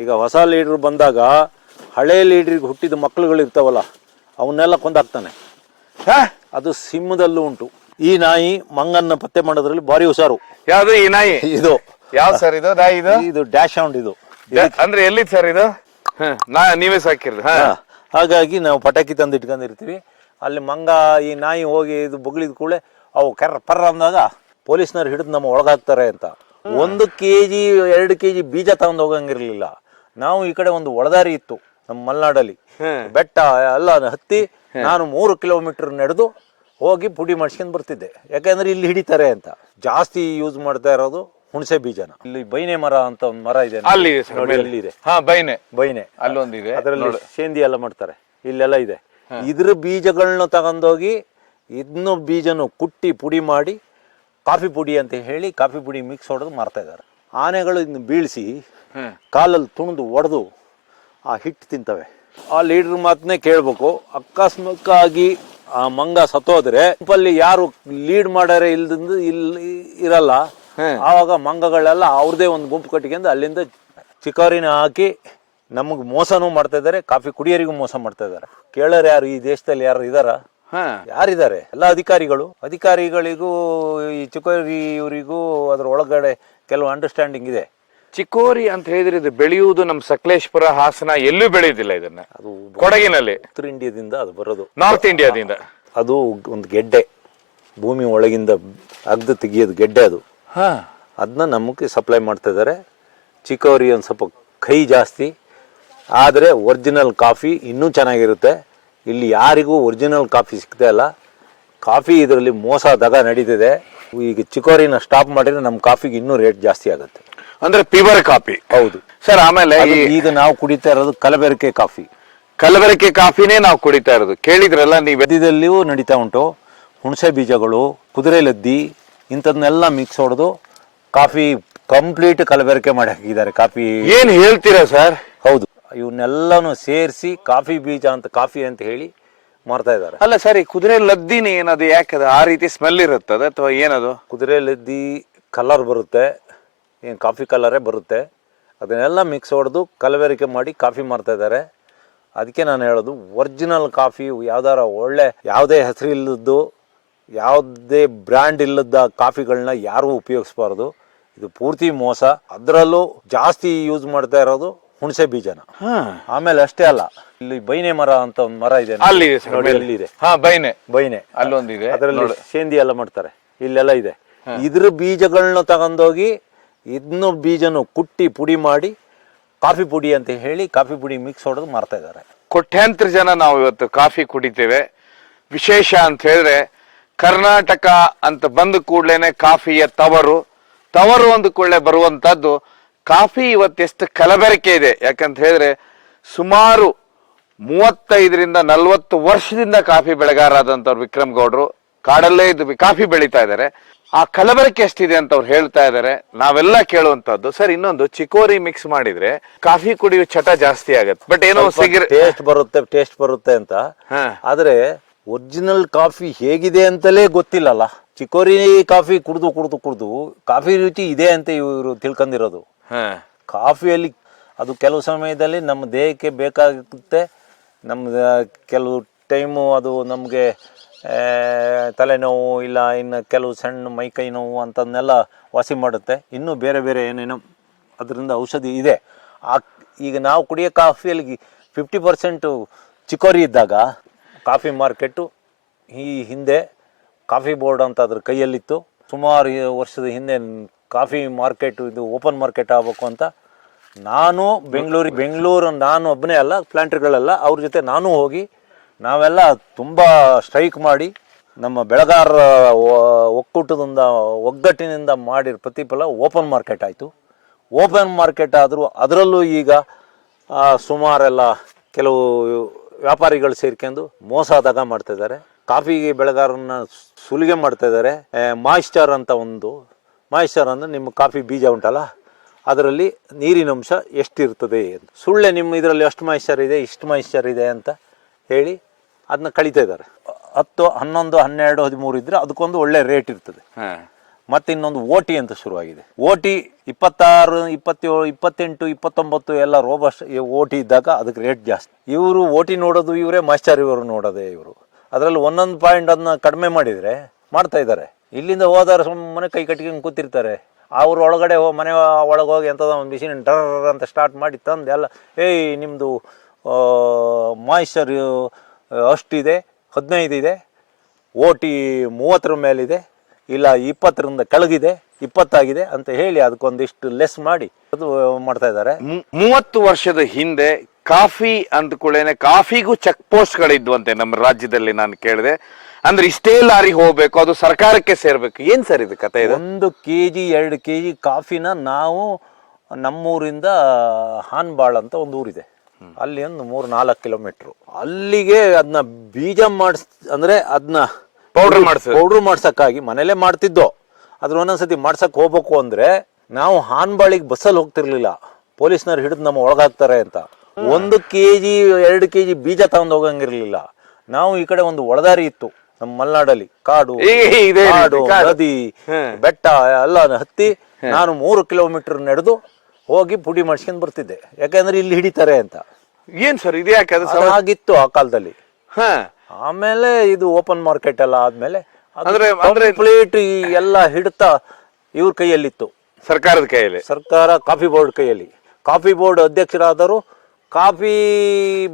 ಈಗ ಹೊಸ ಲೀಡ್ರ್ ಬಂದಾಗ ಹಳೆ ಲೀಡ್ರಿಗೆ ಹುಟ್ಟಿದ ಮಕ್ಕಳುಗಳು ಇರ್ತಾವಲ್ಲ ಅವನ್ನೆಲ್ಲ ಕೊಂದಾಕ್ತಾನೆ. ಅದು ಸಿಂಹದಲ್ಲೂ ಉಂಟು. ಈ ನಾಯಿ ಮಂಗನ್ನ ಪತ್ತೆ ಮಾಡೋದ್ರಲ್ಲಿ ಭಾರಿ ಹುಷಾರು. ಯಾವ್ದು ಈ ನಾಯಿ? ಇದು ಯಾವ್ದು ಸರ್ ಇದು ನಾಯಿ? ಇದು ಡ್ಯಾಶ್ ಹೌಂಡ್. ಇದು ಅಂದ್ರೆ ಎಲ್ಲಿ ಸರ್ ಇದು? ನೀವೇ ಸಾಕಿರೋದು? ಹಾಗಾಗಿ ನಾವು ಪಟಾಕಿ ತಂದು ಇಟ್ಕೊಂಡಿರ್ತೀವಿ. ಅಲ್ಲಿ ಮಂಗ ಈ ನಾಯಿ ಹೋಗಿ ಇದು ಬೊಗಳಿದ ಕೂಡಲೇ ಅವು ಪರ್ರ ಅಂದಾಗ ಪೊಲೀಸ್ನವ್ರು ಹಿಡಿದು ನಮ್ಮ ಒಳಗಾಗ್ತಾರೆ ಅಂತ. 1 kg 2 kg ಬೀಜ ತಗೊಂಡು ಹೋಗಂಗಿರ್ಲಿಲ್ಲ. ನಾವು ಈ ಕಡೆ ಒಂದು ಒಳದಾರಿ ಇತ್ತು ನಮ್ಮ ಮಲೆನಾಡಲ್ಲಿ, ಬೆಟ್ಟ ಎಲ್ಲ ಹತ್ತಿ ನಾನು 3 ಕಿಲೋಮೀಟರ್ ನಡೆದು ಹೋಗಿ ಪುಡಿ ಮಾಡ್ಸ್ಕೊಂಡ್ ಬರ್ತಿದ್ದೆ. ಯಾಕಂದ್ರೆ ಇಲ್ಲಿ ಹಿಡಿತಾರೆ ಅಂತ. ಜಾಸ್ತಿ ಯೂಸ್ ಮಾಡ್ತಾ ಇರೋದು ಹುಣಸೆ ಬೀಜನ. ಇಲ್ಲಿ ಬೈನೆ ಮರ ಅಂತ ಒಂದು ಮರ ಇದೆ, ಅಲ್ಲಿ ಇದೆ. ಬೈನೆ ಅಲ್ಲೊಂದಿದೆ. ಅದರಲ್ಲಿ ಸೇಂದಿ ಎಲ್ಲ ಮಾಡ್ತಾರೆ. ಇಲ್ಲೆಲ್ಲ ಇದೆ. ಇದ್ರ ಬೀಜಗಳನ್ನ ತಗೊಂಡೋಗಿ ಇದನ್ನು ಬೀಜನು ಕುಟ್ಟಿ ಪುಡಿ ಮಾಡಿ ಕಾಫಿ ಪುಡಿ ಅಂತ ಹೇಳಿ ಕಾಫಿ ಪುಡಿ ಮಿಕ್ಸ್ ಹೊಡೆದು ಮಾರ್ತಾ ಇದ್ದಾರೆ. ಆನೆಗಳು ಇದನ್ನ ಬೀಳಿಸಿ ಕಾಲಲ್ಲಿ ತುಣಿದು ಒಡೆದು ಆ ಹಿಟ್ಟು ತಿಂತವೆ. ಆ ಲೀಡರ್ ಮಾತನ್ನೇ ಕೇಳ್ಬೇಕು. ಅಕಸ್ಮಾತ್ತಾಗಿ ಆ ಮಂಗ ಸತ್ತೋದ್ರೆ ಗುಂಪಲ್ಲಿ ಯಾರು ಲೀಡ್ ಮಾಡಾರೆ ಇರಲ್ಲ, ಆವಾಗ ಮಂಗಗಳೆಲ್ಲ ಅವ್ರದೇ ಒಂದು ಗುಂಪು ಕಟ್ಟಿಕೊಂಡು ಅಲ್ಲಿಂದ ಚಿಕಾರಿನ ಹಾಕಿ ನಮಗ್ ಮೋಸನೂ ಮಾಡ್ತಾ ಇದಾರೆ, ಕಾಫಿ ಕುಡಿಯರಿಗೂ ಮೋಸ ಮಾಡ್ತಾ ಇದಾರೆ. ಕೇಳೋರು ಯಾರು ಈ ದೇಶದಲ್ಲಿ ಯಾರು ಇದಾರ? ಯಾರಿದ್ದಾರೆ? ಎಲ್ಲ ಅಧಿಕಾರಿಗಳಿಗೂ ಈ ಚಿಕೋರಿ ಇವರಿಗೂ ಅದ್ರ ಒಳಗಡೆ ಕೆಲವು ಅಂಡರ್ಸ್ಟ್ಯಾಂಡಿಂಗ್ ಇದೆ. ಚಿಕೋರಿ ಅಂತ ಹೇಳಿದ್ರೆ ಇದು ಬೆಳೆಯುವುದು ನಮ್ಮ ಸಕಲೇಶ್ಪುರ, ಹಾಸನ ಎಲ್ಲೂ ಬೆಳೆಯುವುದಿಲ್ಲ. ಇದನ್ನ ಅದು ಕೊಡಗಿನಲ್ಲಿ ಉತ್ತರ ಇಂಡಿಯಾದಿಂದ ಅದು ಬರೋದು, ನಾರ್ತ್ ಇಂಡಿಯಾದಿಂದ. ಅದು ಒಂದು ಗೆಡ್ಡೆ, ಭೂಮಿ ಒಳಗಿಂದ ಅಗ್ದು ತೆಗಿಯೋದು ಗೆಡ್ಡೆ ಅದು. ಅದನ್ನ ನಮಗೆ ಸಪ್ಲೈ ಮಾಡ್ತಾ ಇದ್ದಾರೆ. ಚಿಕೋರಿ ಒಂದು ಸ್ವಲ್ಪ ಕೈ ಜಾಸ್ತಿ, ಆದರೆ ಒರಿಜಿನಲ್ ಕಾಫಿ ಇನ್ನೂ ಚೆನ್ನಾಗಿರುತ್ತೆ. ಇಲ್ಲಿ ಯಾರಿಗೂ ಒರಿಜಿನಲ್ ಕಾಫಿ ಸಿಗ್ತಾ ಇಲ್ಲ. ಕಾಫಿ ಇದರಲ್ಲಿ ಮೋಸ ದಗ ನಡೀತಿದೆ. ಈಗ ಚಿಕೋರಿನ ಸ್ಟಾಪ್ ಮಾಡಿದ್ರೆ ನಮ್ಮ ಕಾಫಿಗೆ ಇನ್ನೂ ರೇಟ್ ಜಾಸ್ತಿ ಆಗುತ್ತೆ. ಅಂದ್ರೆ ಪ್ಯೂರ್ ಕಾಫಿ. ಹೌದು ಸರ್. ಆಮೇಲೆ ಈಗ ನಾವು ಕುಡಿತಾ ಇರೋದು ಕಲಬೆರಕೆ ಕಾಫಿ. ಕಲಬೆರಕೆ ಕಾಫಿನೇ ನಾವು ಕುಡಿತಾ ಇರೋದು. ಕೇಳಿದ್ರಲ್ಲ ನೀವು? ಬೆದಿದಲ್ಲಿಯೂ ನಡೀತಾ ಉಂಟು. ಹುಣಸೆ ಬೀಜಗಳು, ಕುದುರೆ ಲದ್ದಿ ಇಂಥದ್ನೆಲ್ಲ ಮಿಕ್ಸ್ ಹೊಡೆದು ಕಾಫಿ ಕಂಪ್ಲೀಟ್ ಕಲಬೆರಕೆ ಮಾಡಿ ಹಾಕಿದ್ದಾರೆ. ಕಾಫಿ ಏನ್ ಹೇಳ್ತೀರಾ ಸರ್? ಹೌದು, ಇವನ್ನೆಲ್ಲಾನು ಸೇರಿಸಿ ಕಾಫಿ ಬೀಜ ಅಂತ ಕಾಫಿ ಅಂತ ಹೇಳಿ ಮಾರ್ತಾ ಇದ್ದಾರೆ. ಅಲ್ಲ ಸರ್, ಈ ಕುದುರೆ ಲದ್ದಿನ ಏನದು? ಯಾಕದು ಆ ರೀತಿ ಸ್ಮೆಲ್ ಇರುತ್ತದೆ ಅಥವಾ ಏನದು? ಕುದುರೆ ಲದ್ದಿ ಕಲರ್ ಬರುತ್ತೆ, ಏನು ಕಾಫಿ ಕಲರೇ ಬರುತ್ತೆ. ಅದನ್ನೆಲ್ಲ ಮಿಕ್ಸ್ ಹೊಡೆದು ಕಲಬೆರಕೆ ಮಾಡಿ ಕಾಫಿ ಮಾರ್ತಾ ಇದ್ದಾರೆ. ಅದಕ್ಕೆ ನಾನು ಹೇಳೋದು, ಒರಿಜಿನಲ್ ಕಾಫಿ ಯಾವ್ದಾರ ಒಳ್ಳೆ, ಯಾವುದೇ ಹೆಸರು ಇಲ್ಲದ್ದು, ಯಾವುದೇ ಬ್ರ್ಯಾಂಡ್ ಇಲ್ಲದ ಕಾಫಿಗಳನ್ನ ಯಾರೂ ಉಪಯೋಗಿಸ್ಬಾರ್ದು. ಇದು ಪೂರ್ತಿ ಮೋಸ. ಅದರಲ್ಲೂ ಜಾಸ್ತಿ ಯೂಸ್ ಮಾಡ್ತಾ ಇರೋದು ಹುಣಸೆ ಬೀಜನ. ಆಮೇಲೆ ಅಷ್ಟೇ ಅಲ್ಲ, ಇಲ್ಲಿ ಬೈನೆ ಮರ ಅಂತ ಒಂದು ಮರ ಇದೆ, ಅಲ್ಲಿ ಇದೆ. ಬೈನೆ ಅಲ್ಲೊಂದಿದೆ. ಅದರಲ್ಲಿ ಸೇಂದಿ ಎಲ್ಲ ಮಾಡ್ತಾರೆ. ಇಲ್ಲೆಲ್ಲ ಇದೆ. ಇದ್ರ ಬೀಜಗಳನ್ನ ತಗೊಂಡೋಗಿ ಇದನ್ನು ಬೀಜನು ಕುಟ್ಟಿ ಪುಡಿ ಮಾಡಿ ಕಾಫಿ ಪುಡಿ ಅಂತ ಹೇಳಿ ಕಾಫಿ ಪುಡಿ ಮಿಕ್ಸ್ ಹೊಡೆದು ಮಾರ್ತಾ ಇದ್ದಾರೆ. ಕೋಟ್ಯಾಂತರ ಜನ ನಾವು ಇವತ್ತು ಕಾಫಿ ಕುಡಿತೇವೆ. ವಿಶೇಷ ಅಂತ ಹೇಳಿದ್ರೆ ಕರ್ನಾಟಕ ಅಂತ ಬಂದ ಕೂಡ್ಲೇನೆ ಕಾಫಿಯ ತವರು ಒಂದು ಕೂಡಲೇ ಬರುವಂತದ್ದು ಕಾಫಿ. ಇವತ್ತೆಷ್ಟು ಕಲಬೆರಕೆ ಇದೆ ಯಾಕಂತ ಹೇಳಿದ್ರೆ ಸುಮಾರು 35ರಿಂದ 40 ವರ್ಷದಿಂದ ಕಾಫಿ ಬೆಳೆಗಾರರಾದಂಥವ್ರು ವಿಕ್ರಮ್ ಗೌಡ್ರು ಕಾಡಲ್ಲೇ ಇದ್ದು ಕಾಫಿ ಬೆಳೀತಾ ಇದ್ದಾರೆ. ಆ ಕಲಬೆರಕೆ ಎಷ್ಟಿದೆ ಅಂತ ಅವ್ರು ಹೇಳ್ತಾ ಇದ್ದಾರೆ. ನಾವೆಲ್ಲ ಕೇಳುವಂತದ್ದು. ಸರ್, ಇನ್ನೊಂದು, ಚಿಕೋರಿ ಮಿಕ್ಸ್ ಮಾಡಿದ್ರೆ ಕಾಫಿ ಕುಡಿಯೋ ಚಟ ಜಾಸ್ತಿ ಆಗತ್ತೆ. ಬಟ್ ಏನೋ ಟೇಸ್ಟ್ ಬರುತ್ತೆ ಅಂತ. ಆದ್ರೆ ಒರಿಜಿನಲ್ ಕಾಫಿ ಹೇಗಿದೆ ಅಂತಲೇ ಗೊತ್ತಿಲ್ಲಲ್ಲ. ಚಿಕೋರಿ ಕಾಫಿ ಕುಡ್ದು ಕಾಫಿ ರುಚಿ ಇದೆ ಅಂತ ಇವರು ತಿಳ್ಕೊಂಡಿರೋದು. ಕಾಫಿಯಲ್ಲಿ ಅದು ಕೆಲವು ಸಮಯದಲ್ಲಿ ನಮ್ಮ ದೇಹಕ್ಕೆ ಬೇಕಾಗುತ್ತೆ. ನಮ್ಮ ಕೆಲವು ಟೈಮು ಅದು ನಮಗೆ ತಲೆನೋವು, ಇಲ್ಲ ಇನ್ನು ಕೆಲವು ಸಣ್ಣ ಮೈಕೈ ನೋವು ಅಂತದನ್ನೆಲ್ಲ ವಾಸಿ ಮಾಡುತ್ತೆ. ಇನ್ನೂ ಬೇರೆ ಬೇರೆ ಏನೇನೋ ಅದರಿಂದ ಔಷಧಿ ಇದೆ. ಈಗ ನಾವು ಕುಡಿಯೋ ಕಾಫಿಯಲ್ಲಿ 50% ಚಿಕೋರಿ ಇದ್ದಾಗ, ಕಾಫಿ ಮಾರ್ಕೆಟು ಈ ಹಿಂದೆ ಕಾಫಿ ಬೋರ್ಡ್ ಅಂತ ಅದ್ರ ಕೈಯಲ್ಲಿತ್ತು. ಸುಮಾರು ವರ್ಷದ ಹಿಂದೆ ಕಾಫಿ ಮಾರ್ಕೆಟ್ ಇದು ಓಪನ್ ಮಾರ್ಕೆಟ್ ಆಗಬೇಕು ಅಂತ ನಾನು ಬೆಂಗಳೂರು ನಾನು ಒಬ್ಬನೇ ಅಲ್ಲ, ಪ್ಲಾಂಟರ್ಗಳೆಲ್ಲ ಅವ್ರ ಜೊತೆ ನಾನು ಹೋಗಿ ನಾವೆಲ್ಲ ತುಂಬ ಸ್ಟ್ರೈಕ್ ಮಾಡಿ ನಮ್ಮ ಬೆಳೆಗಾರರ ಒಗ್ಗಟ್ಟಿನಿಂದ ಮಾಡಿರೋ ಪ್ರತಿಫಲ ಓಪನ್ ಮಾರ್ಕೆಟ್ ಆಯಿತು. ಓಪನ್ ಮಾರ್ಕೆಟ್ ಆದರೂ ಅದರಲ್ಲೂ ಈಗ ಸುಮಾರೆಲ್ಲ ಕೆಲವು ವ್ಯಾಪಾರಿಗಳು ಸೇರ್ಕೊಂಡು ಮೋಸದಾಗ ಮಾಡ್ತಾ ಇದ್ದಾರೆ. ಕಾಫಿ ಬೆಳೆಗಾರನ್ನ ಸುಲಿಗೆ ಮಾಡ್ತಾ ಇದ್ದಾರೆ. ಮಾಯಿಶ್ಚರ್ ಅಂತ ಮಾಯಿಶ್ಚರ್ ಅಂದರೆ ನಿಮ್ಮ ಕಾಫಿ ಬೀಜ ಉಂಟಲ್ಲ, ಅದರಲ್ಲಿ ನೀರಿನಂಶ ಎಷ್ಟಿರ್ತದೆ ಅಂತ ಸುಳ್ಳೆ, ನಿಮ್ಮ ಇದರಲ್ಲಿ ಅಷ್ಟು ಮಾಯಿಶ್ಚರ್ ಇದೆ, ಇಷ್ಟು ಮಾಯಿಶ್ಚರ್ ಇದೆ ಅಂತ ಹೇಳಿ ಅದನ್ನ ಕಳೀತಾ ಇದ್ದಾರೆ. 10, 11, 12, 13 ಇದ್ರೆ ಅದಕ್ಕೊಂದು ಒಳ್ಳೆ ರೇಟ್ ಇರ್ತದೆ. ಮತ್ತೆ ಇನ್ನೊಂದು ಓಟಿ ಅಂತ ಶುರುವಾಗಿದೆ. ಓಟಿ 26, 27, 28, 29 ಎಲ್ಲ ರೋಬಸ್ಟ್ ಓಟಿ ಇದ್ದಾಗ ಅದಕ್ಕೆ ರೇಟ್ ಜಾಸ್ತಿ. ಇವರು ಓಟಿ ನೋಡೋದು ಇವರೇ, ಮಾಸ್ಟರ್ ಇವರು ನೋಡೋದೇ ಇವರು. ಅದರಲ್ಲಿ ಒಂದೊಂದು ಪಾಯಿಂಟ್ ಅದನ್ನ ಕಡಿಮೆ ಮಾಡಿದರೆ ಮಾಡ್ತಾ ಇದ್ದಾರೆ. ಇಲ್ಲಿಂದ ಹೋದವ್ರು ಸುಮ್ಮನೆ ಕೈ ಕಟ್ಕೊಂಡು ಕೂತಿರ್ತಾರೆ. ಅವ್ರ ಒಳಗಡೆ ಮನೆ ಒಳಗೆ ಹೋಗಿ ಎಂಥದ ಒಂದು ಮಿಷಿನ್ ಡರ್ ಅಂತ ಸ್ಟಾರ್ಟ್ ಮಾಡಿ ತಂದು ಎಲ್ಲ, ಏಯ್ ನಿಮ್ಮದು ಮಾಯಿಶ್ಚರ್ ಅಷ್ಟಿದೆ, 15 ಇದೆ, ಓಟಿ 30 ಮೇಲಿದೆ, ಇಲ್ಲ 20ರಿಂದ ಕೆಳಗಿದೆ, 20 ಆಗಿದೆ ಅಂತ ಹೇಳಿ ಅದಕ್ಕೊಂದಿಷ್ಟು ಲೆಸ್ ಮಾಡಿ ಅದು ಮಾಡ್ತಾ ಇದ್ದಾರೆ. 30 ವರ್ಷದ ಹಿಂದೆ ಕಾಫಿ ಅಂದ್ಕೊಳ್ಳೇನೆ ಕಾಫಿಗೂ ಚೆಕ್ ಪೋಸ್ಟ್ ಗಳಿದ್ವಂತೆ ನಮ್ಮ ರಾಜ್ಯದಲ್ಲಿ. ನಾನು ಕೇಳಿದೆ, ಅಂದ್ರೆ ಇಷ್ಟೇ ಲಾರಿ ಹೋಗ್ಬೇಕು, ಅದು ಸರ್ಕಾರಕ್ಕೆ ಸೇರ್ಬೇಕು. ಏನ್ ಸರ್ ಇದು ಕತೆ? 1 kg 2 kg ಕಾಫಿನ ನಾವು ನಮ್ಮೂರಿಂದ ಹಾನ್ಬಾಳ್ ಅಂತ ಒಂದು ಊರಿದೆ, ಅಲ್ಲಿ ಒಂದು 3-4 ಕಿಲೋಮೀಟ್ರು, ಅಲ್ಲಿಗೆ ಅದನ್ನ ಬೀಜ ಅಂದ್ರೆ ಅದನ್ನ ಪೌಡರ್ ಮಾಡ್ಸಕ್ಕಾಗಿ ಮನೇಲೆ ಮಾಡ್ತಿದ್ದೋ. ಅದ್ರ ಒಂದೊಂದ್ಸತಿ ಮಾಡ್ಸಕ್ ಹೋಗ್ಬೇಕು ಅಂದ್ರೆ ನಾವು ಹಾನ್ಬಾಳಿಗೆ ಬಸ್ಸಲ್ಲಿ ಹೋಗ್ತಿರ್ಲಿಲ್ಲ, ಪೊಲೀಸ್ನವ್ರು ಹಿಡಿದು ನಮ್ಮ ಒಳಗಾಗ್ತಾರೆ ಅಂತ. 1 kg 2 kg ಬೀಜ ತಗೊಂಡ್ ಹೋಗಂಗಿರ್ಲಿಲ್ಲ. ನಾವು ಈ ಕಡೆ ಒಂದು ಒಳದಾರಿ ಇತ್ತು ನಮ್ಮ ಮಲೆನಾಡಲ್ಲಿ, ಕಾಡು ನದಿ ಬೆಟ್ಟ ಎಲ್ಲ ಹತ್ತಿ ನಾನು 3 ಕಿಲೋಮೀಟರ್ ನಡೆದು ಹೋಗಿ ಪುಡಿ ಮಾಡ್ಸ್ಕೊಂಡ್ ಬರ್ತಿದ್ದೆ, ಯಾಕಂದ್ರೆ ಇಲ್ಲಿ ಹಿಡಿತಾರೆ ಅಂತ. ಏನ್ ಸರ್ ಇದು? ಯಾಕೆ ಆಗಿತ್ತು ಆ ಕಾಲದಲ್ಲಿ. ಆಮೇಲೆ ಇದು ಓಪನ್ ಮಾರ್ಕೆಟ್ ಎಲ್ಲ ಆದ್ಮೇಲೆ ಕಂಪ್ಲೀಟ್ ಎಲ್ಲ ಹಿಡಿತ ಇವ್ರ ಕೈಯಲ್ಲಿತ್ತು, ಸರ್ಕಾರದ ಕೈಯಲ್ಲಿ. ಸರ್ಕಾರ ಕಾಫಿ ಬೋರ್ಡ್ ಕೈಯಲ್ಲಿ. ಕಾಫಿ ಬೋರ್ಡ್ ಅಧ್ಯಕ್ಷರಾದರು ಕಾಫಿ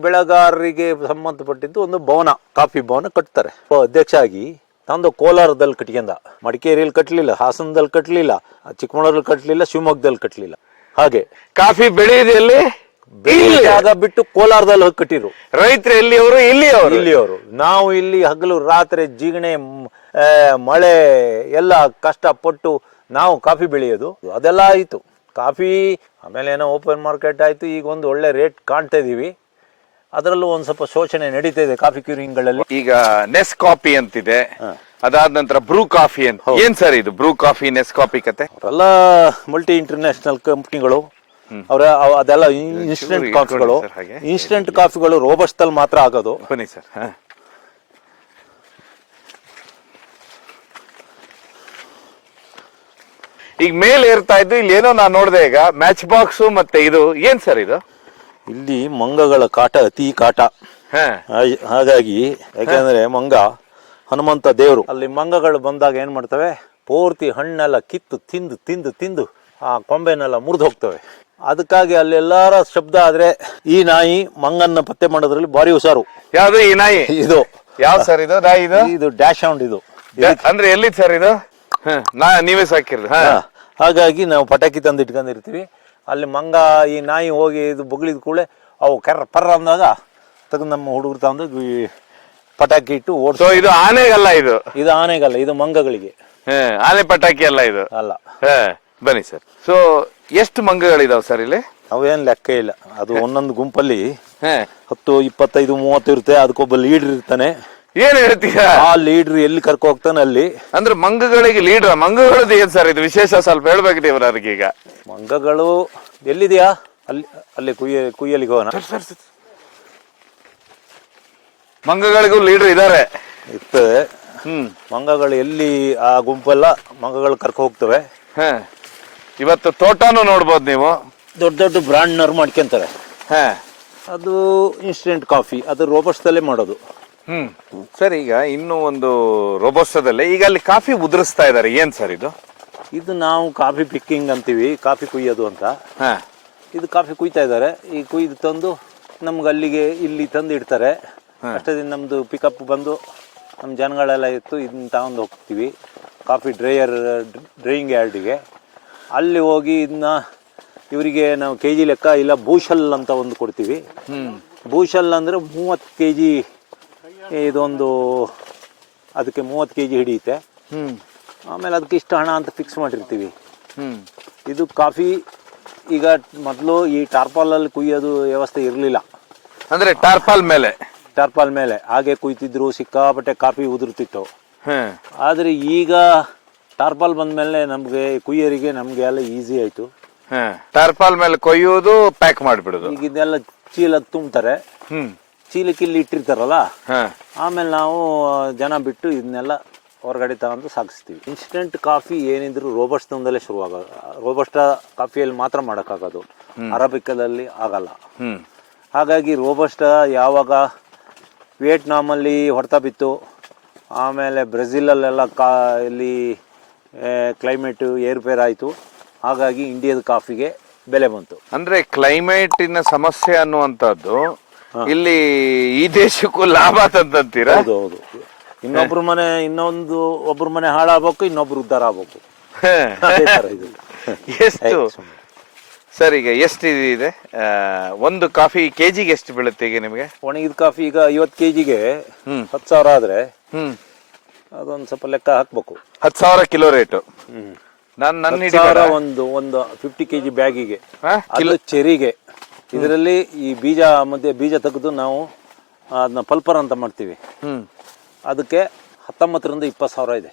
ಬೆಳೆಗಾರರಿಗೆ ಸಂಬಂಧಪಟ್ಟಿದ್ದು ಒಂದು ಭವನ, ಕಾಫಿ ಭವನ ಕಟ್ತಾರೆ. ಅಧ್ಯಕ್ಷ ಆಗಿ ತಂದು ಕೋಲಾರದಲ್ಲಿ ಕಟ್ಕೊಂಡ, ಮಡಿಕೇರಿಯಲ್ಲಿ ಕಟ್ಟಲಿಲ್ಲ, ಹಾಸನದಲ್ಲಿ ಕಟ್ಟಲಿಲ್ಲ, ಚಿಕ್ಕಮಗಳೂರಲ್ಲಿ ಕಟ್ಟಲಿಲ್ಲ, ಶಿವಮೊಗ್ಗದಲ್ಲಿ ಕಟ್ಟಲಿಲ್ಲ. ಹಾಗೆ ಕಾಫಿ ಬೆಳೆಯೋದಲ್ಲಿ ಜಾಗ ಬಿಟ್ಟು ಕೋಲಾರದಲ್ಲಿ ಹೋಗಿ ಕಟ್ಟಿರು. ರೈತರು ಇಲ್ಲಿಯವರು. ನಾವು ಇಲ್ಲಿ ಹಗಲು ರಾತ್ರಿ ಜಿಗಣೆ ಮಳೆ ಎಲ್ಲ ಕಷ್ಟಪಟ್ಟು ನಾವು ಕಾಫಿ ಬೆಳೆಯೋದು, ಅದೆಲ್ಲ ಆಯಿತು. ಕಾಫಿ ಆಮೇಲೆ ಏನೋ ಓಪನ್ ಮಾರ್ಕೆಟ್ ಆಯಿತು. ಈಗ ಒಂದು ಒಳ್ಳೆ ರೇಟ್ ಕಾಣ್ತಾ ಇದೀವಿ. ಅದರಲ್ಲೂ ಒಂದು ಸ್ವಲ್ಪ ಶೋಷಣೆ ನಡೀತಾ ಇದೆ ಕಾಫಿ ಕ್ಯೂರಿಂಗ್ಗಳಲ್ಲಿ. ಈಗ ನೆಸ್ ಕಾಫಿ ಅಂತಿದೆ, ಅದಾದ ನಂತರ ಬ್ರೂ ಕಾಫಿ ಅಂತ. ಏನ್ ಸರ್ ಇದು ಬ್ರೂ ಕಾಫಿ, ನೆಸ್ ಕಾಫಿ ಕತೆ? ಅವರೆಲ್ಲ ಮಲ್ಟಿ ಇಂಟರ್ನ್ಯಾಷನಲ್ ಕಂಪ್ನಿಗಳು, ಅವರ ಅದೆಲ್ಲ ಇನ್ಸ್ಟೆಂಟ್ ಕಾಫಿಗಳು. ಇನ್ಸ್ಟೆಂಟ್ ಕಾಫಿಗಳು ರೋಬಸ್ಟಲ್ಲಿ ಮಾತ್ರ ಆಗೋದು. ಬನ್ನಿ ಸರ್. ಈಗ ಮೇಲೆ ಏರ್ತಾ ಇದ್ದು ಇಲ್ಲಿ ಏನೋ ನಾನು ನೋಡಿದೆ ಈಗ, ಮ್ಯಾಚ್ ಬಾಕ್ಸ್ ಮತ್ತೆ ಇದು ಏನ್ ಸರ್ ಇದು? ಇಲ್ಲಿ ಮಂಗಗಳ ಕಾಟ, ಅತಿ ಕಾಟ. ಹಾಗಾಗಿ ಯಾಕಂದ್ರೆ ಮಂಗ ಹನುಮಂತ ದೇವರು. ಅಲ್ಲಿ ಮಂಗಗಳು ಬಂದಾಗ ಏನ್ ಮಾಡ್ತವೆ, ಪೂರ್ತಿ ಹಣ್ಣೆಲ್ಲ ಕಿತ್ತು ತಿಂದು ತಿಂದು ತಿಂದು ಆ ಕೊಂಬೆನೆಲ್ಲ ಮುರಿದು ಹೋಗ್ತವೆ. ಅದಕ್ಕಾಗಿ ಅಲ್ಲೆಲ್ಲಾರ ಶಬ್ದ ಆದ್ರೆ ಈ ನಾಯಿ ಮಂಗನ್ನ ಪತ್ತೆ ಮಾಡೋದ್ರಲ್ಲಿ ಭಾರಿ ಹುಷಾರು. ಯಾವ್ದು ಈ ನಾಯಿ? ಇದು ಯಾವ ಸರ್ ಇದು ನಾಯಿ? ಇದು ಡ್ಯಾಶ್ ಹೌಂಡ್. ಇದು ಅಂದ್ರೆ ಎಲ್ಲಿ ಸರ್ ಇದು? ನೀವೇ ಸಾಕಿರೋದು? ಹಾಗಾಗಿ ನಾವು ಪಟಾಕಿ ತಂದು ಇಟ್ಕೊಂಡಿರ್ತೀವಿ. ಅಲ್ಲಿ ಮಂಗ ಈ ನಾಯಿ ಹೋಗಿ ಇದು ಬೊಗಳಿದ ಕೂಡಲೇ ಅವು ಕರ್ರ ಪರ್ರ ಅಂದಾಗ ತಗೊಂಡು ನಮ್ಮ ಹುಡುಗರು ತಂದು ಪಟಾಕಿ ಇಟ್ಟು ಓಡಿಸೋ. ಇದು ಆನೆಗಲ್ಲ, ಇದು ಆನೆಗಲ್ಲ, ಇದು ಮಂಗಗಳಿಗೆ. ಆನೆ ಪಟಾಕಿ ಅಲ್ಲ ಇದು? ಅಲ್ಲ. ಬನ್ನಿ ಸರ್. ಸೊ ಎಷ್ಟು ಮಂಗಗಳಿದಾವ್ ಸರ್ ಇಲ್ಲಿ? ಅವೇನ್ ಲೆಕ್ಕ ಇಲ್ಲ. ಅದು ಒಂದೊಂದು ಗುಂಪಲ್ಲಿ 10, 25, 30 ಇರುತ್ತೆ. ಅದಕ್ಕೊಬ್ಬ ಲೀಡರ್ ಇರ್ತಾನೆ. ಏನ್ ಹೇಳ್ತೀರಾ? ಆ ಲೀಡರ್ ಎಲ್ಲಿ ಕರ್ಕೊ ಹೋಗ್ತಾನೆ ಅಲ್ಲಿ. ಅಂದ್ರೆ ಮಂಗಗಳಿಗೆ ಲೀಡರ್? ಮಂಗಗಳದ್ದು ಏನ್ ಸರ್ ಇದು ವಿಶೇಷ? ಸ್ವಲ್ಪ ಹೇಳ್ಬೇಕಿದೆ ಇವ್ರಿಗೆ. ಈಗ ಮಂಗಗಳು ಎಲ್ಲಿದೆಯಾ? ಅಲ್ಲಿ ಕುಯ್ಯಲಿಗೆ ಹೋಗೋಣ. ಮಂಗಗಳಿಗೂ ಲೀಡರ್ ಇದಾರೆ? ಇರ್ತದೆ. ಮಂಗಗಳು ಎಲ್ಲಿ ಆ ಗುಂಪೆಲ್ಲ ಮಂಗಗಳು ಕರ್ಕೊ ಹೋಗ್ತವೆ. ಇವತ್ತು ತೋಟನೂ ನೋಡ್ಬೋದು ನೀವು. ದೊಡ್ಡ ದೊಡ್ಡ ಬ್ರಾಂಡ್ನವ್ರು ಮಾಡ್ಕೊಂತಾರೆ. ಅದು ಇನ್ಸ್ಟೆಂಟ್ ಕಾಫಿ, ಅದು ರೋಬಸ್ಟಲ್ಲೇ ಮಾಡೋದು. ಸರ್, ಈಗ ಇನ್ನೂ ಒಂದು ರೋಬೋಸ್ಟದಲ್ಲೇ ಈಗ ಅಲ್ಲಿ ಕಾಫಿ ಉದುರಿಸ್ತಾ ಇದಾರೆ. ಏನ್ ಸರ್ ಇದು? ಇದು ನಾವು ಕಾಫಿ ಪಿಕ್ಕಿಂಗ್ ಅಂತೀವಿ, ಕಾಫಿ ಕುಯ್ಯೋದು ಅಂತ. ಇದು ಕಾಫಿ ಕುಯ್ತಾ ಇದ್ದಾರೆ. ಈ ಕುಯ್ದು ತಂದು ನಮ್ಗೆ ಅಲ್ಲಿಗೆ ಇಲ್ಲಿ ತಂದು ಇಡ್ತಾರೆ. ಅಷ್ಟೇ ನಮ್ದು ಪಿಕಪ್ ಬಂದು ನಮ್ಮ ಜನಗಳೆಲ್ಲ ಇತ್ತು, ಇದನ್ನ ತಗೊಂಡು ಹೋಗ್ತೀವಿ ಕಾಫಿ ಡ್ರೈಯಿಂಗ್ ಯಾರ್ಡಿಗೆ. ಅಲ್ಲಿ ಹೋಗಿ ಇದನ್ನ ಇವರಿಗೆ ನಾವು ಕೆಜಿ ಲೆಕ್ಕ ಇಲ್ಲ ಭೂಷಲ್ ಅಂತ ಒಂದು ಕೊಡ್ತೀವಿ. ಭೂಷಲ್ ಅಂದ್ರೆ 30 kg. ಇದೊಂದು ಅದಕ್ಕೆ 30 kg ಹಿಡಿಯುತ್ತೆ. ಆಮೇಲೆ ಅದಕ್ಕೆ ಇಷ್ಟು ಹಣ ಅಂತ ಫಿಕ್ಸ್ ಮಾಡಿರ್ತೀವಿ. ಇದು ಕಾಫಿ ಈಗ ಮೊದಲು ಈ ಟಾರ್ಪಾಲಲ್ಲಿ ಕುಯ್ಯೋದು ವ್ಯವಸ್ಥೆ ಇರಲಿಲ್ಲ. ಅಂದ್ರೆ ಟಾರ್ಪಾಲ್ ಮೇಲೆ ಹಾಗೆ ಕುಯ್ತಿದ್ರು, ಸಿಕ್ಕಾಪಟ್ಟೆ ಕಾಫಿ ಉದುರ್ತಿತ್ತು. ಆದ್ರೆ ಈಗ ಟಾರ್ಪಾಲ್ ಬಂದ್ಮೇಲೆ ನಮ್ಗೆ ಕುಯ್ಯರಿಗೆ ನಮ್ಗೆ ಎಲ್ಲ ಈಸಿ ಆಯ್ತು. ಟಾರ್ಪಾಲ್ ಮೇಲೆ ಕೊಯ್ಯೋದು, ಪ್ಯಾಕ್ ಮಾಡಿಬಿಡೋದು. ಈಗ ಇದೆಲ್ಲ ಚೀಲಕ್ಕೆ ತುಂಬ್ತಾರೆ. ಚೀಲಕ್ಕೆ ಇಲ್ಲಿ ಇಟ್ಟಿರ್ತಾರಲ್ಲ, ಆಮೇಲೆ ನಾವು ಜನ ಬಿಟ್ಟು ಇದನ್ನೆಲ್ಲ ಹೊರಗಡೆ ತಗೊಂಡು ಸಾಗಿಸ್ತೀವಿ. ಇನ್ಸ್ಟೆಂಟ್ ಕಾಫಿ ಏನಿದ್ರು ರೋಬಸ್ಟಾದಲ್ಲೇ ಶುರುವಾಗೋದು. ರೋಬಸ್ಟಾ ಕಾಫಿಯಲ್ಲಿ ಮಾತ್ರ ಮಾಡೋಕ್ಕಾಗೋದು, ಅರಬಿಕದಲ್ಲಿ ಆಗಲ್ಲ. ಹಾಗಾಗಿ ರೋಬಸ್ಟಾ ಯಾವಾಗ ವಿಯೆಟ್ನಾಮಲ್ಲಿ ಹೊಡೆತ ಬಿತ್ತು, ಆಮೇಲೆ ಬ್ರೆಜಿಲಲ್ಲೆಲ್ಲ ಇಲ್ಲಿ ಕ್ಲೈಮೇಟು ಏರುಪೇರು ಆಯಿತು, ಹಾಗಾಗಿ ಇಂಡಿಯಾದ ಕಾಫಿಗೆ ಬೆಲೆ ಬಂತು. ಅಂದ್ರೆ ಕ್ಲೈಮೇಟಿನ ಸಮಸ್ಯೆ ಅನ್ನುವಂಥದ್ದು ಇಲ್ಲಿ ಈ ದೇಶಕ್ಕೂ ಲಾಭ ತಂತೀರಾ? ಹೌದು ಹೌದು. ಒಬ್ರು ಮನೆ ಹಾಳಾಗಬೇಕು, ಇನ್ನೊಬ್ರು ಉದ್ಧಾರ ಆಗ್ಬೇಕು. ಅದೇ ಥರ ಇದು. ಎಷ್ಟು ಸರ್ ಈಗ ಎಷ್ಟು ಇದೆ ಒಂದು ಕಾಫಿ ಕೆಜಿಗೆ ಎಷ್ಟು ಬೀಳುತ್ತೆ ಈಗ ನಿಮಗೆ? ಒಣಗಿದ ಕಾಫಿ ಈಗ 50 kgಗೆ 10,000 ಆದ್ರೆ ಅದೊಂದು ಸ್ವಲ್ಪ ಲೆಕ್ಕ ಹಾಕ್ಬೇಕು. 10,000 ಕಿಲೋ ರೇಟು. ನನ್ನ ಒಂದು 50 kg ಬ್ಯಾಗಿಗೆ ಕಿಲೋ ಚೆರಿಗೆ. ಇದರಲ್ಲಿ ಈ ಬೀಜ ತೆಗೆದು ನಾವು ಅದನ್ನ ಪಲ್ಪರ್ ಅಂತ ಮಾಡ್ತೀವಿ. ಅದಕ್ಕೆ 19,000 ರಿಂದ 20,000 ಇದೆ.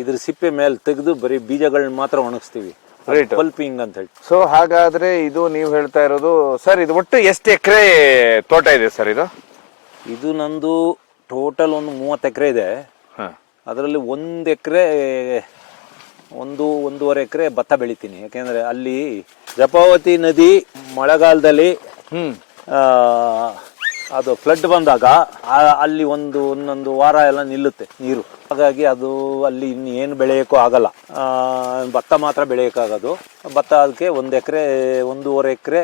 ಇದ್ರ ಸಿಪ್ಪೆ ಮೇಲೆ ತೆಗೆದು ಬರೀ ಬೀಜಗಳನ್ನ ಮಾತ್ರ ಒಣಗಿಸ್ತೀವಿ, ಪಲ್ಪಿಂಗ್ ಅಂತ ಹೇಳಿ. ಸೊ ಹಾಗಾದ್ರೆ ಇದು ನೀವು ಹೇಳ್ತಾ ಇರೋದು ಸರ್, ಇದು ಒಟ್ಟು ಎಷ್ಟು ಎಕರೆ ತೋಟ ಇದೆ ಸರ್? ಇದು ನಂದು ಟೋಟಲ್ ಒಂದು 30 ಎಕರೆ ಇದೆ. ಅದರಲ್ಲಿ 1 ಎಕರೆ 1.5 ಎಕರೆ ಭತ್ತ ಬೆಳಿತೀನಿ. ಯಾಕೆಂದ್ರೆ ಅಲ್ಲಿ ಜಪಾವತಿ ನದಿ ಮಳೆಗಾಲದಲ್ಲಿ ಅದು ಫ್ಲಡ್ ಬಂದಾಗ ಅಲ್ಲಿ ಒಂದೊಂದು ವಾರ ಎಲ್ಲ ನಿಲ್ಲುತ್ತೆ ನೀರು. ಹಾಗಾಗಿ ಅದು ಅಲ್ಲಿ ಇನ್ನು ಏನು ಬೆಳೆಯೋಕ್ಕೂ ಆಗಲ್ಲ, ಭತ್ತ ಮಾತ್ರ ಬೆಳೆಯೋಕ್ಕಾಗೋದು. ಭತ್ತ ಅದಕ್ಕೆ 1 ಎಕರೆ 1.5 ಎಕರೆ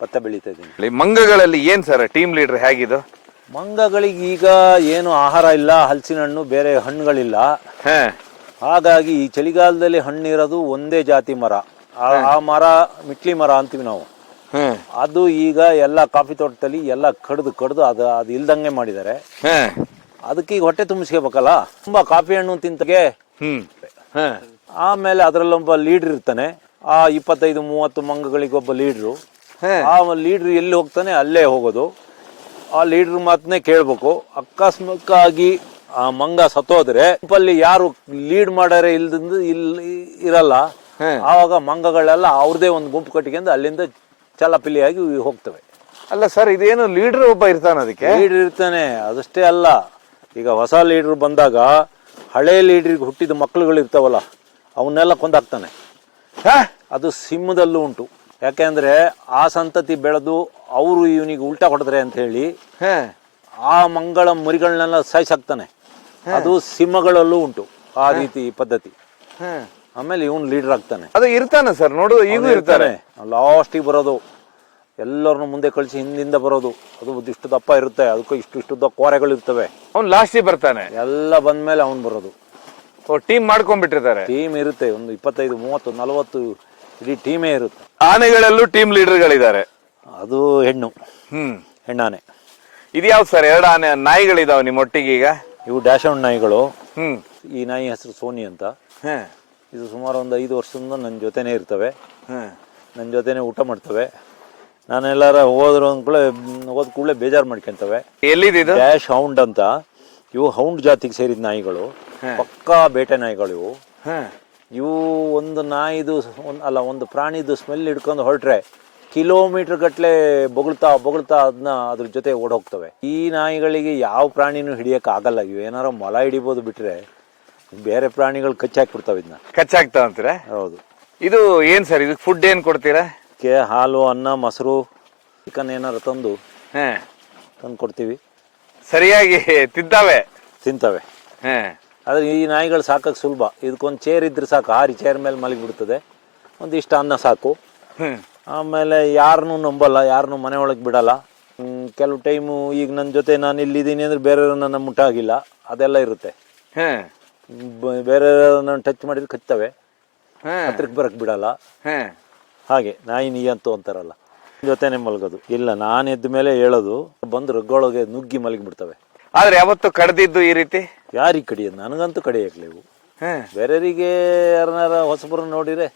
ಭತ್ತ ಬೆಳೀತಾ ಇದ್ದೀನಿ. ಮಂಗಗಳಲ್ಲಿ ಏನ್ ಸರ್ ಟೀಮ್ ಲೀಡರ್ ಹೇಗಿದು? ಮಂಗಗಳಿಗೆ ಈಗ ಏನು ಆಹಾರ ಇಲ್ಲ, ಹಲಸಿನ ಹಣ್ಣು, ಬೇರೆ ಹಣ್ಣುಗಳಿಲ್ಲ. ಹಾಗಾಗಿ ಈ ಚಳಿಗಾಲದಲ್ಲಿ ಹಣ್ಣಿರೋದು ಒಂದೇ ಜಾತಿ ಮರ, ಆ ಮರ ಮಿಟ್ಲಿ ಮರ ಅಂತೀವಿ ನಾವು. ಅದು ಈಗ ಎಲ್ಲ ಕಾಫಿ ತೋಟದಲ್ಲಿ ಎಲ್ಲ ಕಡ್ದು ಅದು ಇಲ್ದಂಗೆ ಮಾಡಿದ್ದಾರೆ. ಅದಕ್ಕೆ ಈಗ ಹೊಟ್ಟೆ ತುಂಬಿಸ್ಕೋಬೇಕಲ್ಲ, ತುಂಬಾ ಕಾಫಿ ಹಣ್ಣು ತಿಂತಗೆ. ಆಮೇಲೆ ಅದರಲ್ಲೊಬ್ಬ ಲೀಡರ್ ಇರ್ತಾನೆ. ಆ 25-30 ಮಂಗಗಳಿಗೆ ಒಬ್ಬ ಲೀಡ್ರು. ಆ ಲೀಡ್ರ್ ಎಲ್ಲಿ ಹೋಗ್ತಾನೆ ಅಲ್ಲೇ ಹೋಗೋದು. ಆ ಲೀಡರ್ ಮಾತನ್ನೇ ಕೇಳ್ಬೇಕು. ಅಕಸ್ಮಾತ್ತಾಗಿ ಆ ಮಂಗ ಸತ್ತೋದ್ರೆ ಅಲ್ಲಿ ಯಾರು ಲೀಡ್ ಮಾಡಾರೆ ಇರಲ್ಲ. ಆವಾಗ ಮಂಗಗಳೆಲ್ಲ ಅವ್ರದೇ ಒಂದು ಗುಂಪು ಕಟ್ಟಿಕೊಂಡು ಅಲ್ಲಿಂದ ಚಲಪಿಲಿಯಾಗಿ ಹೋಗ್ತವೆ. ಅಲ್ಲ ಸರ್, ಇದೇನು ಲೀಡರ್ ಒಬ್ಬ ಇರ್ತಾನೆ? ಅದಕ್ಕೆ ಲೀಡರ್ ಇರ್ತಾನೆ. ಅದಷ್ಟೇ ಅಲ್ಲ, ಈಗ ಹೊಸ ಲೀಡರ್ ಬಂದಾಗ ಹಳೆ ಲೀಡರ್ಗೆ ಹುಟ್ಟಿದ ಮಕ್ಕಳುಗಳು ಇರ್ತಾವಲ್ಲ, ಅವನ್ನೆಲ್ಲ ಕೊಂದಾಕ್ತಾನೆ. ಅದು ಸಿಂಹದಲ್ಲೂ ಉಂಟು. ಯಾಕೆಂದ್ರೆ ಆ ಸಂತತಿ ಬೆಳೆದು ಅವರು ಇವನಿಗೆ ಉಲ್ಟಾ ಹೊಡೆದ್ರೆ ಅಂತ ಹೇಳಿ ಆ ಮಂಗಳ ಮರಿಗಳನ್ನೆಲ್ಲ ಸಾಯಿಸಾಕ್ತಾನೆ. ಅದು ಸಿಂಹಗಳಲ್ಲೂ ಉಂಟು ಆ ರೀತಿ ಪದ್ಧತಿ. ಆಮೇಲೆ ಇವನ್ ಲೀಡರ್ ಆಗ್ತಾನೆ. ಅದು ಇರ್ತಾನೆ ಸರ್, ನೋಡು ಈಗ ಇರ್ತಾನೆ. ಲಾಸ್ಟಿಗೆ ಬರೋದು, ಎಲ್ಲರನ್ನು ಮುಂದೆ ಕಳಿಸಿ ಹಿಂದಿಂದ ಬರೋದು. ಅದು ಇಷ್ಟು ದಪ್ಪ ಇರುತ್ತೆ, ಅದಕ್ಕೂ ಇಷ್ಟು ಕೋರೆಗಳು ಇರ್ತವೆ. ಅವ್ನು ಲಾಸ್ಟಿಗೆ ಬರ್ತಾನೆ. ಎಲ್ಲ ಬಂದ್ಮೇಲೆ ಅವ್ನು ಬರೋದು. ಟೀಮ್ ಮಾಡ್ಕೊಂಡ್ಬಿಟ್ಟಿರ್ತಾರೆ. ಟೀಮ್ ಇರುತ್ತೆ, ಒಂದು 25, 30, 40 ಇಡೀ ಟೀಮೇ ಇರುತ್ತೆ. ಆನೆಗಳಲ್ಲೂ ಟೀಮ್ ಲೀಡರ್ಗಳಿದ್ದಾರೆ. ಅದು ಹೆಣ್ಣಾನೆ. ಇದ್ಯಾವ್ದು ಸರ್? 2 ಆನೆ ನಾಯಿಗಳಿದಾವೆ ನಿಮ್ಮ ಒಟ್ಟಿಗೆ ಈಗ? ಇವು ಡ್ಯಾಶ್ ನಾಯಿಗಳು. ಈ ನಾಯಿ ಹೆಸರು ಸೋನಿ ಅಂತ. ಇದು ಸುಮಾರು ಒಂದು 5 ವರ್ಷದಿಂದ ನನ್ನ ಜೊತೆನೆ ಇರ್ತವೆ, ನನ್ನ ಜೊತೆನೆ ಊಟ ಮಾಡ್ತವೆ. ನಾನೆಲ್ಲಾರ ಹೋದ ಕೂಡಲೇ ಬೇಜಾರು ಮಾಡ್ಕೊಂತವೆ. ಎಲ್ಲಿದೆ? ಡ್ಯಾಶ್ ಹೌಂಡ್ ಅಂತ. ಇವು ಹೌಂಡ್ ಜಾತಿಗೆ ಸೇರಿದ ನಾಯಿಗಳು, ಪಕ್ಕಾ ಬೇಟೆ ನಾಯಿಗಳು ಇವು. ಇವು ಒಂದು ಪ್ರಾಣಿದು ಸ್ಮೆಲ್ ಹಿಡ್ಕೊಂಡು ಹೊರಟ್ರೆ ಕಿಲೋಮೀಟರ್ ಗಟ್ಲೆ ಬೊಗಳ್ತಾ ಅದನ್ನ ಅದ್ರ ಜೊತೆ ಓಡೋಗ್ತವೆ. ಈ ನಾಯಿಗಳಿಗೆ ಯಾವ ಪ್ರಾಣಿನೂ ಹಿಡಿಯಕ್ಕೆ ಆಗಲ್ಲ. ಇವು ಏನಾರ ಮೊಲ ಹಿಡಿಬೋದು ಬಿಟ್ರೆ ಬೇರೆ ಪ್ರಾಣಿಗಳು ಕಚ್ಚಾಕ್ಬಿಡ್ತಾವೆ. ಇದನ್ನ ಕಚ್ಚಾಕ್ತಾವ ಅಂತೀರ? ಹೌದು. ಇದು ಏನ್ ಸರ್, ಇದಕ್ಕೆ ಫುಡ್ ಏನ್ ಕೊಡ್ತೀರಾ? ಹಾಲು, ಅನ್ನ, ಮೊಸರು, ಚಿಕನ್ ಏನಾರ ತಂದು ಕೊಡ್ತೀವಿ. ಸರಿಯಾಗಿ ತಿಂತವೆ. ಆದ್ರೆ ಈ ನಾಯಿಗಳು ಸಾಕಕ್ಕೆ ಸುಲಭ. ಇದಕ್ಕೊಂದು ಚೇರ್ ಇದ್ರೆ ಸಾಕು, ಹಾರಿ ಚೇರ್ ಮೇಲೆ ಮಲಗಿಬಿಡ್ತದೆ. ಒಂದಿಷ್ಟು ಅನ್ನ ಸಾಕು. ಆಮೇಲೆ ಯಾರನ್ನೂ ನಂಬಲ್ಲ, ಯಾರನ್ನೂ ಮನೆ ಒಳಗೆ ಬಿಡಲ್ಲ. ಕೆಲವು ಟೈಮು ಈಗ ನನ್ನ ಜೊತೆ ನಾನು ಇಲ್ಲಿದ್ದೀನಿ ಅಂದ್ರೆ ಬೇರೆಯವ್ರು ನನ್ನ ಮುಟ್ಟಾಗಿಲ್ಲ, ಅದೆಲ್ಲ ಇರುತ್ತೆ. ಬೇರೆ ನಾನು ಟಚ್ ಮಾಡಿದ್ರೆ ಕಚ್ತವೆ, ಹತ್ರಕ್ಕೆ ಬರಕ್ ಬಿಡಲ್ಲ. ಹಾಗೆ ನಾಯಿ ನೀಯಂತು ಅಂತಾರಲ್ಲ, ಜೊತೆನೆ ಮಲಗೋದು. ಇಲ್ಲ, ನಾನು ಎದ್ದ ಮೇಲೆ ಹೇಳೋದು, ಬಂದು ರಗ್ಗೊಳಗೆ ನುಗ್ಗಿ ಮಲಗಿಬಿಡ್ತವೆ. ಆದ್ರೆ ಯಾವತ್ತು ಕಡ್ದಿದ್ದು ಈ ರೀತಿ ಯಾರಿಗೆ ಕಡಿಯೋದು? ನನಗಂತೂ ಕಡಿಯಕ್ಲೆ ಇವು. ಬೇರೆಯವರಿಗೆ ಯಾರನ್ನಾರ ಹೊಸಬರು ನೋಡಿದ್ರೆ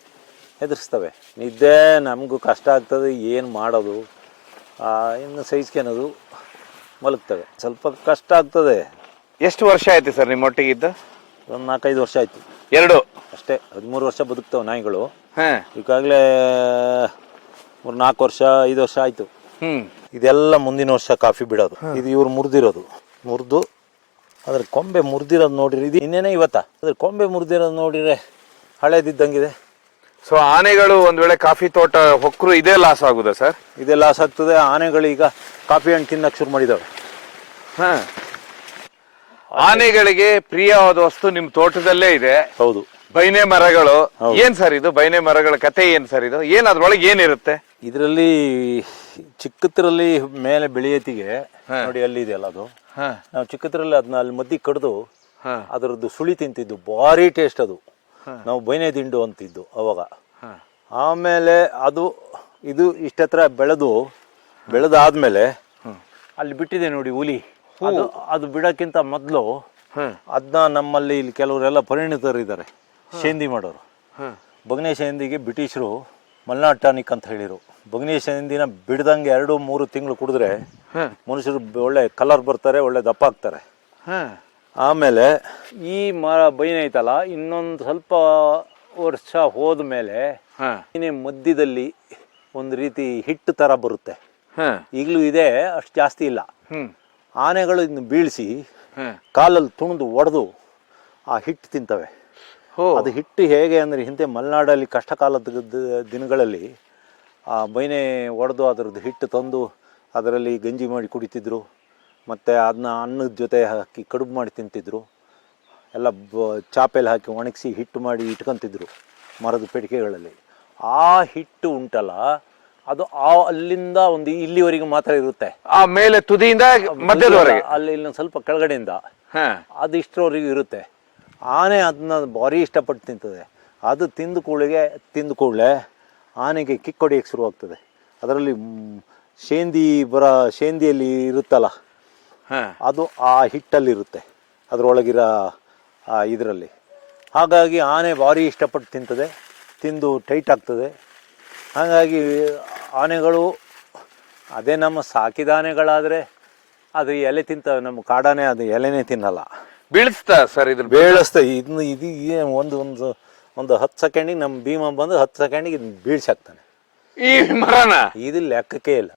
ಹೆದರ್ಸ್ತವೆ. ನಿದ್ದೆ ನಮಗೂ ಕಷ್ಟ ಆಗ್ತದೆ, ಏನು ಮಾಡೋದು? ಇನ್ನು ಸಹಿಸ್ಕೊಳೋದು, ಮಲಗ್ತವೆ. ಸ್ವಲ್ಪ ಕಷ್ಟ ಆಗ್ತದೆ. ಎಷ್ಟು ವರ್ಷ ಆಯ್ತು ಸರ್ ನಿಮ್ಮ ಒಟ್ಟಿಗಿದ್ದು? ಒಂದು 4-5 ವರ್ಷ ಆಯ್ತು. 2 ಅಷ್ಟೇ. 13 ವರ್ಷ ಬದುಕ್ತವೆ ನಾಯಿಗಳು. ಈಗಾಗಲೇ 3-4 ವರ್ಷ 5 ವರ್ಷ ಆಯ್ತು. ಇದೆಲ್ಲ ಮುಂದಿನ ವರ್ಷ ಕಾಫಿ ಬಿಡೋದು. ಇದು ಇವ್ರು ಮುರಿದಿರೋದು. ಮುರಿದು ಅದ್ರ ಕೊಂಬೆ ಮುರಿದಿರೋದು ನೋಡಿರಿ, ಇದು ಇನ್ನೇನೆ ಇವತ್ತ ಅದ್ರ ಕೊಂಬೆ ಮುರಿದಿರೋದು ನೋಡಿದ್ರೆ ಹಳೇದಿದ್ದಂಗಿದೆ. ಸೊ ಆನೆಗಳು ಒಂದ್ ವೇಳೆ ಕಾಫಿ ತೋಟ ಹೊಕ್ಕರು ಇದೇ ಲಾಸ್ ಆಗುದಾ ಸರ್? ಇದೇ ಲಾಸ್ ಆಗ್ತದೆ. ಆನೆಗಳು ಈಗ ಕಾಫಿ ಹಣ್ಣು ತಿನ್ನಕ್ ಶುರು ಮಾಡಿದಾವೆ. ಆನೆಗಳಿಗೆ ಪ್ರಿಯವಾದ ವಸ್ತು ನಿಮ್ ತೋಟದಲ್ಲೇ ಇದೆ. ಹೌದು, ಬೈನೆ ಮರಗಳು. ಏನ್ ಸರ್ ಇದು ಬೈನೆ ಮರಗಳ ಕತೆ? ಏನ್ ಸರ್ ಇದು? ಏನ್ ಅದ್ರೊಳಗೆ ಏನಿರುತ್ತೆ? ಇದರಲ್ಲಿ ಚಿಕ್ಕದ್ರಲ್ಲಿ ಮೇಲೆ ಬೆಳೆಯತಿಗೆ ನೋಡಿ ಅಲ್ಲಿ ಇದೆಯಲ್ಲ ಅದು, ನಾವು ಚಿಕ್ಕದ್ರಲ್ಲಿ ಅದನ್ನ ಅಲ್ಲಿ ಮದ್ದಿ ಕಡ್ದು ಅದರದ್ದು ಸುಳಿ ತಿಂತಿದ್ದು, ಭಾರಿ ಟೇಸ್ಟ್ ಅದು. ನಾವು ಬೈನೆ ದಿಂಡು ಅಂತಿದ್ದು ಅವಾಗ. ಆಮೇಲೆ ಅದು ಇದು ಇಷ್ಟತ್ರ ಬೆಳೆದಾದ್ಮೇಲೆ ಅಲ್ಲಿ ಬಿಟ್ಟಿದೆ ನೋಡಿ ಹುಲಿ. ಅದು ಬಿಡಕ್ಕಿಂತ ಮೊದಲು ಅದನ್ನ ನಮ್ಮಲ್ಲಿ ಇಲ್ಲಿ ಕೆಲವರೆಲ್ಲ ಪರಿಣಿತರಿದ್ದಾರೆ, ಶೇಂದಿ ಮಾಡೋರು. ಬಗ್ನೆ ಶೇಂದಿಗೆ ಬ್ರಿಟಿಷರು ಮಲ್ನಾಡ್ ಟಾನಿಕ್ ಅಂತ ಹೇಳಿರು. ಬಗ್ನೆ ಶೇಂದಿನ ಬಿಡ್ದಂಗೆ 2-3 ತಿಂಗಳು ಕುಡಿದ್ರೆ ಮನುಷ್ಯರು ಒಳ್ಳೆ ಕಲರ್ ಬರ್ತಾರೆ, ಒಳ್ಳೆ ದಪ್ಪ ಆಗ್ತಾರೆ. ಆಮೇಲೆ ಈ ಮರ ಬೈನೆ ಐತಲ್ಲ, ಇನ್ನೊಂದು ಸ್ವಲ್ಪ ವರ್ಷ ಹೋದ್ಮೇಲೆ ಮಧ್ಯದಲ್ಲಿ ಒಂದು ರೀತಿ ಹಿಟ್ಟು ತರ ಬರುತ್ತೆ. ಈಗಲೂ ಇದೆ, ಅಷ್ಟು ಜಾಸ್ತಿ ಇಲ್ಲ. ಆನೆಗಳು ಇದನ್ನು ಬೀಳಿಸಿ ಕಾಲಲ್ಲಿ ತುಣಿದು ಒಡೆದು ಆ ಹಿಟ್ಟು ತಿಂತವೆ. ಅದು ಹಿಟ್ಟು ಹೇಗೆ ಅಂದರೆ, ಹಿಂದೆ ಮಲೆನಾಡಲ್ಲಿ ಕಷ್ಟ ಕಾಲದ ದಿನಗಳಲ್ಲಿ ಆ ಬೈನೆ ಒಡೆದು ಅದರದ್ದು ಹಿಟ್ಟು ತಂದು ಅದರಲ್ಲಿ ಗಂಜಿ ಮಾಡಿ ಕುಡಿತಿದ್ರು. ಮತ್ತು ಅದನ್ನ ಅನ್ನದ ಜೊತೆ ಹಾಕಿ ಕಡುಬು ಮಾಡಿ ತಿಂತಿದ್ರು. ಎಲ್ಲ ಚಾಪೆಯಲ್ಲಿ ಹಾಕಿ ಒಣಗಿಸಿ ಹಿಟ್ಟು ಮಾಡಿ ಇಟ್ಕೊತಿದ್ರು ಮರದ ಪೆಟ್ಟಿಗೆಗಳಲ್ಲಿ. ಆ ಹಿಟ್ಟು ಉಂಟಲ್ಲ, ಅದು ಅಲ್ಲಿಂದ ಒಂದು ಇಲ್ಲಿವರೆಗೆ ಮಾತ್ರ ಇರುತ್ತೆ. ಆ ಮೇಲೆ ತುದಿಯಿಂದ ಮಧ್ಯದವರೆಗೆ, ಅಲ್ಲಿ ಇಲ್ಲೊಂದು ಸ್ವಲ್ಪ ಕೆಳಗಡೆಯಿಂದ ಅದು ಇಷ್ಟರವರೆಗೂ ಇರುತ್ತೆ. ಆನೆ ಅದನ್ನ ಭಾರಿ ಇಷ್ಟಪಟ್ಟು ತಿಂತದೆ. ಅದು ತಿಂದ ಕೂಡಲೇ ಆನೆಗೆ ಕಿಕ್ ಹೊಡಿಯೋಕ್ಕೆ ಶುರುವಾಗ್ತದೆ. ಅದರಲ್ಲಿ ಶೇಂದಿಯಲ್ಲಿ ಇರುತ್ತಲ್ಲ, ಅದು ಆ ಹಿಟ್ಟಲ್ಲಿರುತ್ತೆ, ಅದರೊಳಗಿರೋ ಇದರಲ್ಲಿ. ಹಾಗಾಗಿ ಆನೆ ಭಾರಿ ಇಷ್ಟಪಟ್ಟು ತಿಂತದೆ, ತಿಂದು ಟೈಟ್ ಆಗ್ತದೆ. ಹಾಗಾಗಿ ಆನೆಗಳು, ಅದೇ ನಮ್ಮ ಸಾಕಿದ ಆನೆಗಳಾದರೆ ಅದು ಎಲೆ ತಿಂತವೆ. ನಮ್ಮ ಕಾಡಾನೆ ಅದು ಎಲೆನೇ ತಿನ್ನಲ್ಲ, ಬೀಳಿಸ್ತಾ ಸರ್. ಇದ್ರ ಬೀಳಿಸ್ತಾ ಇದು ಒಂದು 10 ಸೆಕೆಂಡಿಗೆ ನಮ್ಮ ಭೀಮ ಬಂದು 10 ಸೆಕೆಂಡಿಗೆ ಇದನ್ನ ಬೀಳ್ಸಾಕ್ತಾನೆ. ಈ ಮರನ ಇದು ಲೆಕ್ಕಕ್ಕೆ ಇಲ್ಲ.